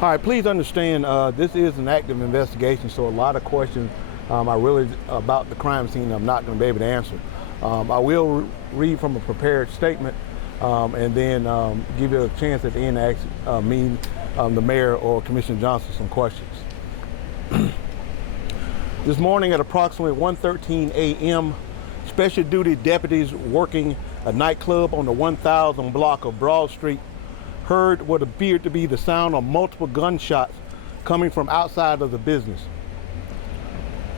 All right, please understand this is an active investigation, so a lot of questions about the crime scene I'm not going to be able to answer. I will read from a prepared statement and then give you a chance at the end to ask me, the mayor, or Commissioner Johnson some questions. This morning at approximately 1:13 a.m., special duty deputies working a nightclub on the 1000 block of Broad Street heard what appeared to be the sound of multiple gunshots coming from outside of the business.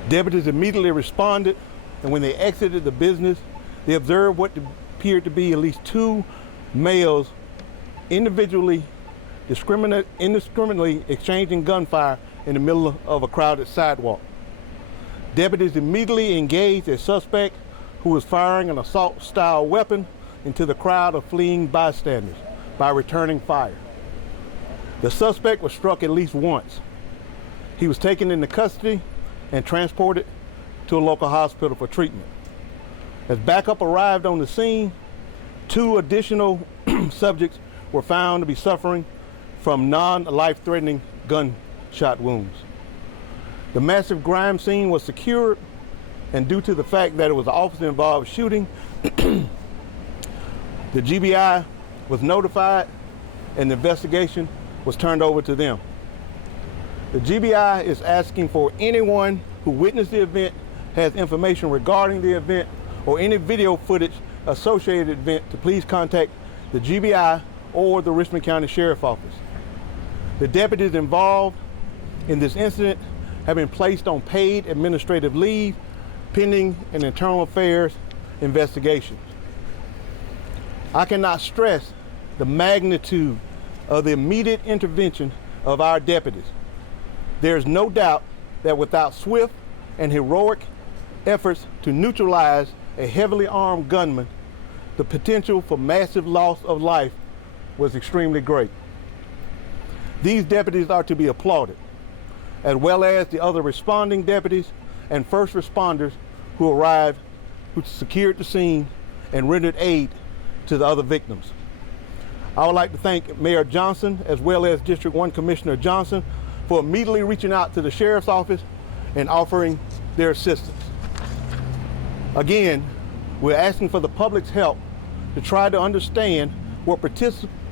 Deputies immediately responded, and when they exited the business, they observed what appeared to be at least two males indiscriminately exchanging gunfire in the middle of a crowded sidewalk. Deputies immediately engaged a suspect who was firing an assault-style weapon into the crowd of fleeing bystanders by returning fire. The suspect was struck at least once. He was taken into custody and transported to a local hospital for treatment. As backup arrived on the scene, two additional subjects were found to be suffering from non-life-threatening gunshot wounds. The massive crime scene was secured, and due to the fact that it was an officer-involved shooting, the GBI was notified and the investigation was turned over to them. The GBI is asking for anyone who witnessed the event, has information regarding the event, or any video footage associated with the event to please contact the GBI or the Richmond County Sheriff's Office. The deputies involved in this incident have been placed on paid administrative leave pending an internal affairs investigation. I cannot stress the magnitude of the immediate intervention of our deputies. There is no doubt that without swift and heroic efforts to neutralize a heavily armed gunman, the potential for massive loss of life was extremely great. These deputies are to be applauded, as well as the other responding deputies and first responders who arrived, who secured the scene and rendered aid to the other victims. I would like to thank Mayor Johnson as well as District 1 Commissioner Johnson for immediately reaching out to the Sheriff's Office and offering their assistance. Again, we're asking for the public's help to try to understand what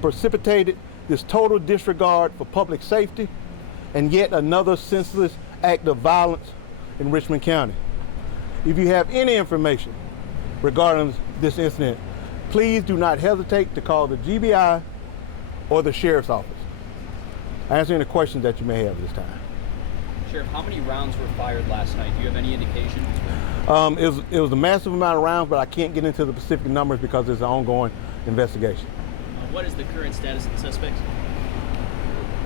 precipitated this total disregard for public safety and yet another senseless act of violence in Richmond County. If you have any information regarding this incident, please do not hesitate to call the GBI or the Sheriff's Office. Answer any questions that you may have this time. Sheriff, how many rounds were fired last night? Do you have any indication? It was a massive amount of rounds, but I can't get into the specific numbers because it's an ongoing investigation. What is the current status of the suspects?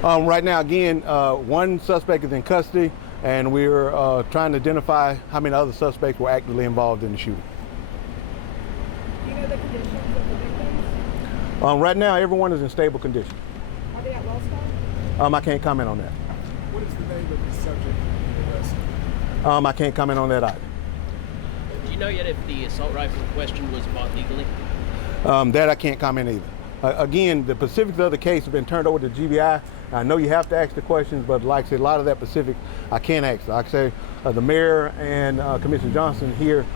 Right now, again, one suspect is in custody, and we're trying to identify how many other suspects were actively involved in the shooting. Do you know the conditions of the victims? Right now, everyone is in stable condition. Are they at Wellstone? I can't comment on that. What is the name of the subject arrested? I can't comment on that either. Do you know yet if the assault rifle in question was bought legally? That I can't comment either. Again, the specifics of the case have been turned over to GBI. I know you have to ask the questions, but like I said, a lot of that specific I can't answer. Like I say, the mayor and Commissioner Johnson here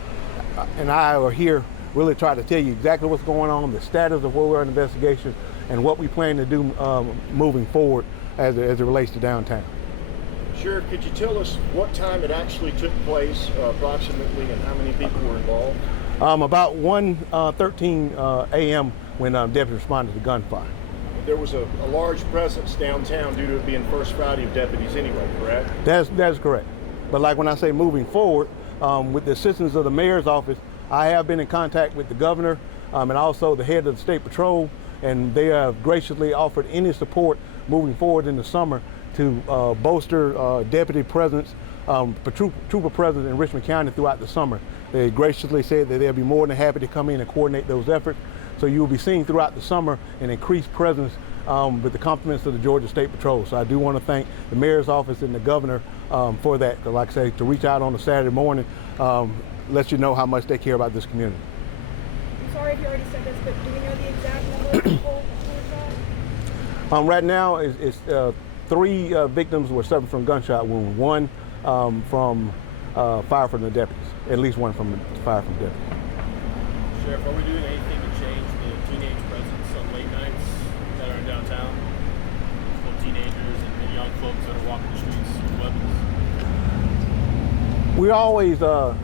and I are here really try to tell you exactly what's going on, the status of where we're in investigation, and what we plan to do moving forward as it relates to downtown. Sheriff, could you tell us what time it actually took place approximately and how many people were involved? About 1:13 a.m. when deputies responded to gunfire. There was a large presence downtown due to it being First Friday of deputies anyway, correct? That's correct. But like when I say moving forward, with the assistance of the mayor's office, I have been in contact with the governor and also the head of the state patrol, and they have graciously offered any support moving forward in the summer to bolster deputy presence, trooper presence in Richmond County throughout the summer. They graciously said that they'll be more than happy to come in and coordinate those efforts. So you will be seeing throughout the summer an increased presence with the compliments of the Georgia State Patrol. So I do want to thank the mayor's office and the governor for that. Because like I say, to reach out on a Saturday morning lets you know how much they care about this community. I'm sorry if you already said this, but do we know the exact number of people who were shot? Right now, it's 3 victims were suffering from gunshot wounds. One from fire from the deputies. At least one from fire from deputies. Sheriff, are we doing anything to change the teenage presence on late nights that are in downtown? Full teenagers and young folks that are walking the streets with weapons? We always are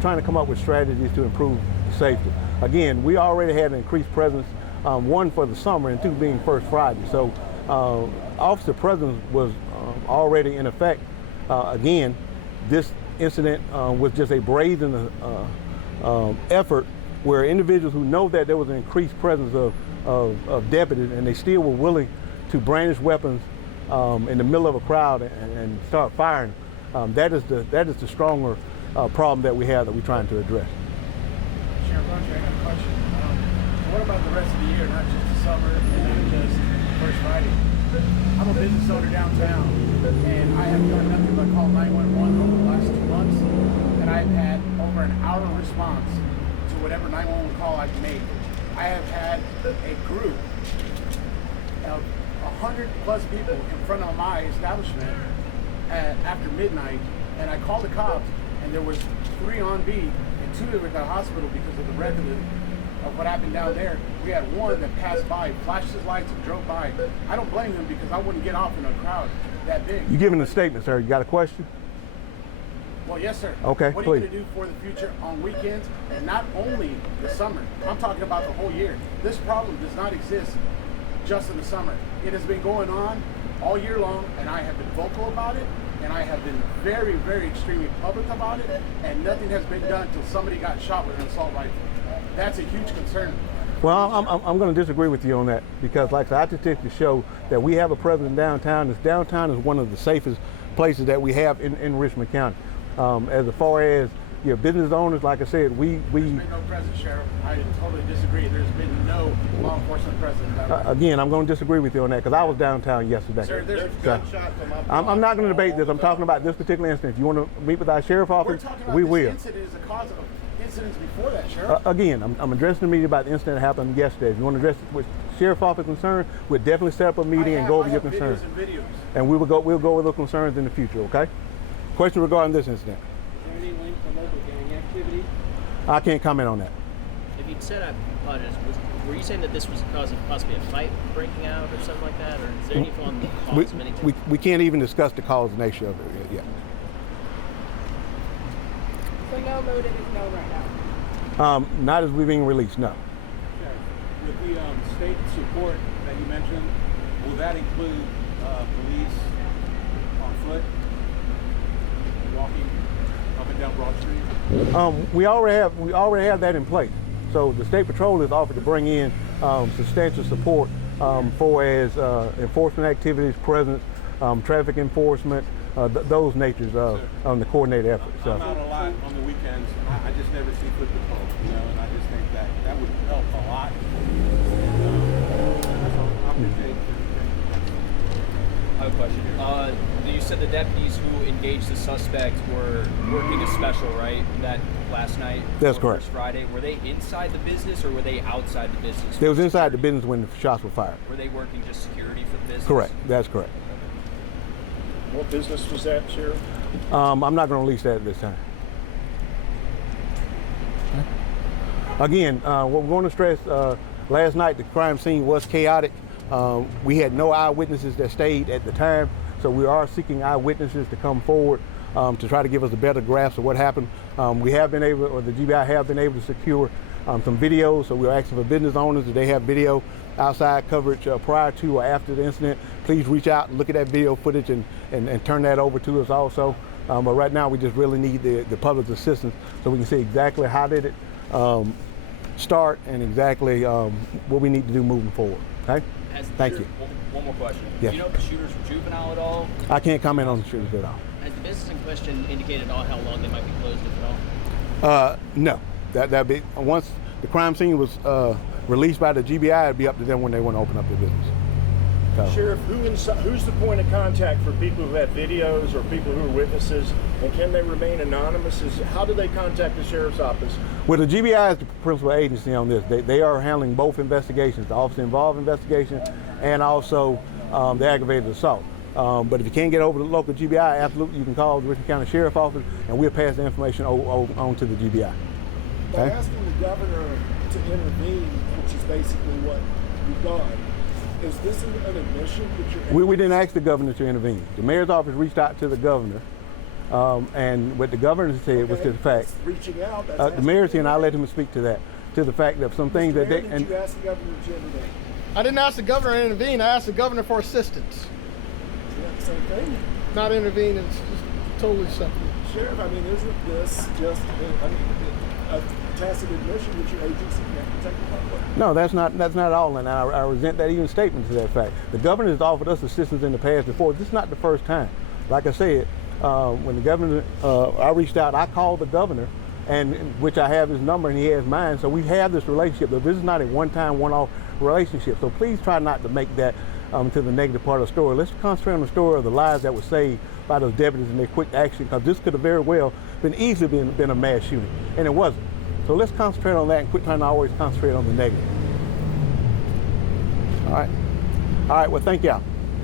trying to come up with strategies to improve safety. Again, we already had an increased presence, one for the summer and 2 being First Friday. So officer presence was already in effect. Again, this incident was just a brazen effort where individuals who know that there was an increased presence of deputies and they still were willing to brandish weapons in the middle of a crowd and start firing. That is the stronger problem that we have that we're trying to address. Sheriff Roundtree, I got a question. What about the rest of the year, not just the summer and not just First Friday? I'm a business owner downtown, and I have done nothing but call 911 over the last 2 months, and I've had over an hour response to whatever 911 call I've made. I have had a group of 100+ people in front of my establishment after midnight, and I called the cops, and there was 3 on beat, and 2 were at the hospital because of the wreck of what happened down there. We had one that passed by, flashed his lights, and drove by. I don't blame him because I wouldn't get off in a crowd that big. You giving a statement, sir? You got a question? Well, yes, sir. Okay, what are you please. going to do for the future on weekends, and not only the summer? I'm talking about the whole year. This problem does not exist just in the summer. It has been going on all year long, and I have been vocal about it, and I have been very, very extremely public about it, and nothing has been done until somebody got shot with an assault rifle. That's a huge concern. Well, I'm going to disagree with you on that because, like I said, statistics show that we have a presence in downtown. This downtown is one of the safest places that we have in Richmond County. As far as your business owners, like I said, There's been no presence, Sheriff. I totally disagree. There's been no law enforcement presence. again, I'm going to disagree with you on that because I was downtown yesterday. Sir, there's Gunshots from up I'm not going to debate this. I'm talking about this particular incident. If you want to meet with our sheriff We're office, talking about we this will. incident as a cause of incidents before that, Sheriff. Again, I'm addressing the media about the incident that happened yesterday. If you want to address it with sheriff office concern, we'll definitely set up a meeting and go over your concerns. Videos. And we'll go over those concerns in the future, okay? Question regarding this incident. Is there any link to local gang activity? I can't comment on that. If you'd said, I apologize, were you saying that this was because of possibly a fight breaking out or something like that? Or is there anything on the cause of anything? We can't even discuss the cause and nature of it yet. So no motive is known right now. Not as we're being released, no. With the state support that you mentioned, will that include police on foot walking up and down Broad Street? We already have that in place. So the State Patrol is offered to bring in substantial support for as enforcement activities, presence, traffic enforcement, those natures on the coordinated effort. I'm So. out a lot on the weekends. I just never see foot patrol, and I just think that would help a lot. I appreciate I have a question. You said the deputies who engaged the suspect were working a special, right? That last night? That's or correct. First Friday. Were they inside the business or were they outside the business? They was inside the business when the shots were fired. Were they working just security for the business? Correct. That's correct. What business was that, Sheriff? I'm not going to release that at this time. Again, what we're going to stress, last night the crime scene was chaotic. We had no eyewitnesses that stayed at the time, so we are seeking eyewitnesses to come forward to try to give us a better grasp of what happened. We have been able, or the GBI have been able to secure some videos, so we're asking for business owners if they have video outside coverage prior to or after the incident. Please reach out and look at that video footage and turn that over to us also. But right now we just really need the public's assistance so we can see exactly how did it start and exactly what we need to do moving forward. Okay? Thank you. One more question. Yes. Do you know if the shooters were juvenile at all? I can't comment on the shooters at all. Has the business in question indicated at all how long they might be closed, if at all? No. That'd be once the crime scene was released by the GBI, it'd be up to them when they want to open up their business. So, Sheriff, who's the point of contact for people who have videos or people who are witnesses, and can they remain anonymous? How do they contact the sheriff's office? well, the GBI is the principal agency on this. They are handling both investigations, the officer involved investigation and also the aggravated assault. But if you can't get over to the local GBI, absolutely you can call the Richland County Sheriff Office and we'll pass the information on to the GBI. By Okay? asking the governor to intervene, which is basically what you've done, is this an admission that you're... We didn't ask the governor to intervene. The mayor's office reached out to the governor, and what the governor said was to the fact, That's reaching out. That's the asking mayor's for here and I'll let intervention. him speak to that, to the fact that some things that Mayor, they, did and you ask the governor to intervene? I didn't ask the governor to intervene. I asked the governor for assistance. Isn't that the same thing? Not intervene. It's just totally separate. Sheriff, I mean, isn't this just a tacit admission that your agency can't protect the public? no, that's not at all, and I resent that even statement to that fact. The governor has offered us assistance in the past before. This is not the first time. Like I said, when the governor, I reached out, I called the governor, and which I have his number and he has mine, so we have this relationship. But this is not a one-time, one-off relationship. So please try not to make that to the negative part of the story. Let's concentrate on the story of the lives that were saved by those deputies and their quick action, because this could have very well easily been a mass shooting, and it wasn't. So let's concentrate on that and quit trying to always concentrate on the negative. All right. Well, thank y'all.